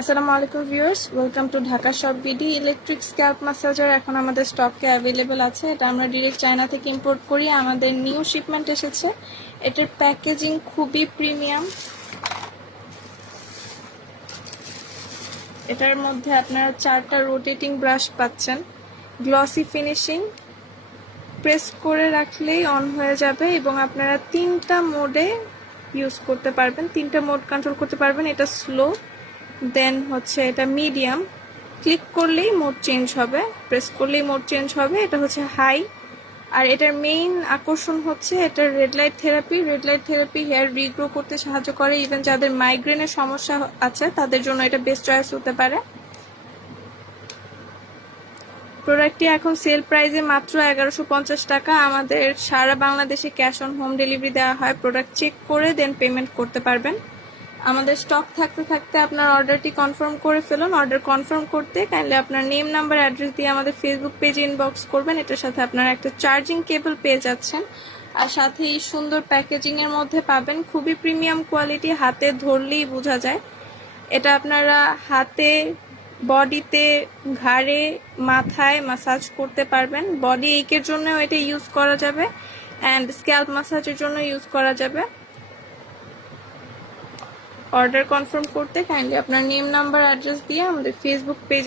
আসসালামু আলাইকুম viewers, welcome to Dhaka shop BD. Electric scalp massager এখন আমাদের স্টকে অ্যাভেলেবল আছে। এটা আমরা ডিরেক্ট চায়না থেকে ইম্পোর্ট করি, আমাদের নিউ শিপমেন্ট এসেছে। এটার প্যাকেজিং খুবই প্রিমিয়াম। এটার মধ্যে আপনারা 4টা রোটেটিং ব্রাশ পাচ্ছেন, গ্লসি ফিনিশিং, প্রেস করে রাখলেই অন হয়ে যাবে এবং আপনারা 3টা মোডে ইউজ করতে পারবেন, 3টা মোড কন্ট্রোল করতে পারবেন। এটা স্লো, দেন হচ্ছে এটা মিডিয়াম, ক্লিক করলেই মোড চেঞ্জ হবে, প্রেস করলেই মোড চেঞ্জ হবে। এটা হচ্ছে হাই। আর এটার মেইন আকর্ষণ হচ্ছে এটার red light therapy hair regrow করতে সাহায্য করে। ইভেন যাদের মাইগ্রেনের সমস্যা আছে তাদের জন্য এটা বেস্ট চয়েস হতে পারে। প্রোডাক্টটি এখন সেল প্রাইসে মাত্র 1150 টাকা। আমাদের সারা বাংলাদেশে ক্যাশ অন হোম ডেলিভারি দেওয়া হয়। প্রোডাক্ট চেক করে দেন পেমেন্ট করতে পারবেন। আমাদের স্টক থাকতে থাকতে আপনার অর্ডারটি কনফার্ম করে ফেলুন। অর্ডার কনফার্ম করতে কাইন্ডলি আপনার নেম, নাম্বার, অ্যাড্রেস দিয়ে আমাদের ফেসবুক পেজে ইনবক্স করবেন। এটার সাথে আপনারা একটা চার্জিং কেবল পেয়ে যাচ্ছেন, আর সাথে এই সুন্দর প্যাকেজিং এর মধ্যে পাবেন খুবই প্রিমিয়াম কোয়ালিটি, হাতে ধরলেই বোঝা যায়। এটা আপনারা হাতে, বডিতে, ঘাড়ে, মাথায় মাসাজ করতে পারবেন। বডি এইকের জন্য এটা ইউজ করা যাবে অ্যান্ড স্ক্যাল্প মাসাজের জন্য ইউজ করা যাবে। অর্ডার কনফার্ম করতে কাইন্ডলি আপনার নেম, নাম্বার, অ্যাড্রেস দিয়ে আমাদের ফেসবুক পেজে